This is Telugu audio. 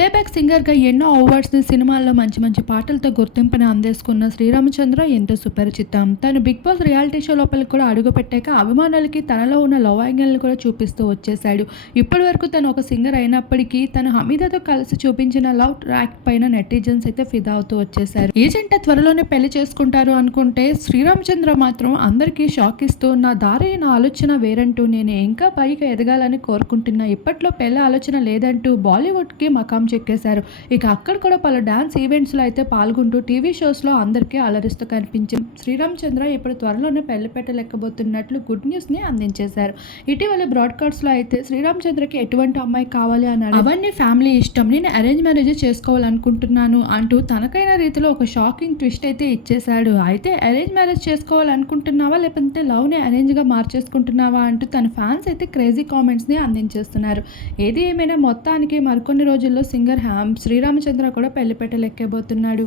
ప్లేబ్యాక్ సింగర్గా ఎన్నో అవార్డ్స్ని సినిమాల్లో మంచి మంచి పాటలతో గుర్తింపుని అందేసుకున్న శ్రీరామచంద్ర ఎంతో సుపరిచితం. తను బిగ్ బాస్ రియాలిటీ షో లోపలికి కూడా అడుగుపెట్టాక అభిమానులకి తనలో ఉన్న లవాంగల్ని కూడా చూపిస్తూ వచ్చేశాడు. ఇప్పటి వరకు తను ఒక సింగర్ అయినప్పటికీ తను హమీదాతో కలిసి చూపించిన లవ్ ట్రాక్ పైన నెటిజన్స్ అయితే ఫిదా అవుతూ వచ్చేశారు. ఈ జంట త్వరలోనే పెళ్ళి చేసుకుంటారు అనుకుంటే శ్రీరామచంద్ర మాత్రం అందరికీ షాక్ ఇస్తూ నా దారి నా ఆలోచన వేరంటూ నేను ఇంకా పైకి ఎదగాలని కోరుకుంటున్నా. ఇప్పట్లో పెళ్ళి ఆలోచన లేదంటూ బాలీవుడ్కి మకాం చెక్కేశారు ఇక అక్కడ కూడా పలు డ్యాన్స్ ఈవెంట్స్లో అయితే పాల్గొంటూ టీవీ షోస్లో అందరికీ అలరిస్తూ కనిపించింది. శ్రీరామచంద్ర ఇప్పుడు త్వరలోనే పెళ్ళి పెట్టలేకపోతున్నట్లు గుడ్ న్యూస్ని అందించేశారు. ఇటీవల బ్రాడ్కాస్ట్లో అయితే శ్రీరామచంద్రకి ఎటువంటి అమ్మాయి కావాలి అని అవన్నీ ఫ్యామిలీ ఇష్టం. నేను అరేంజ్ మ్యారేజ్ చేసుకోవాలనుకుంటున్నాను అంటూ తనకైన రీతిలో ఒక షాకింగ్ ట్విస్ట్ అయితే ఇచ్చేశాడు. అయితే అరేంజ్ మ్యారేజ్ చేసుకోవాలనుకుంటున్నావా లేకపోతే లవ్ని అరేంజ్గా మార్చేసుకుంటున్నావా అంటూ తన ఫ్యాన్స్ అయితే క్రేజీ కామెంట్స్ని అందించేస్తున్నారు. ఏది ఏమైనా మొత్తానికి మరికొన్ని రోజుల్లో సింగర్ హ్యామ్ శ్రీరామచంద్ర కూడా పెళ్ళి పెట్టలెక్కబోతున్నాడు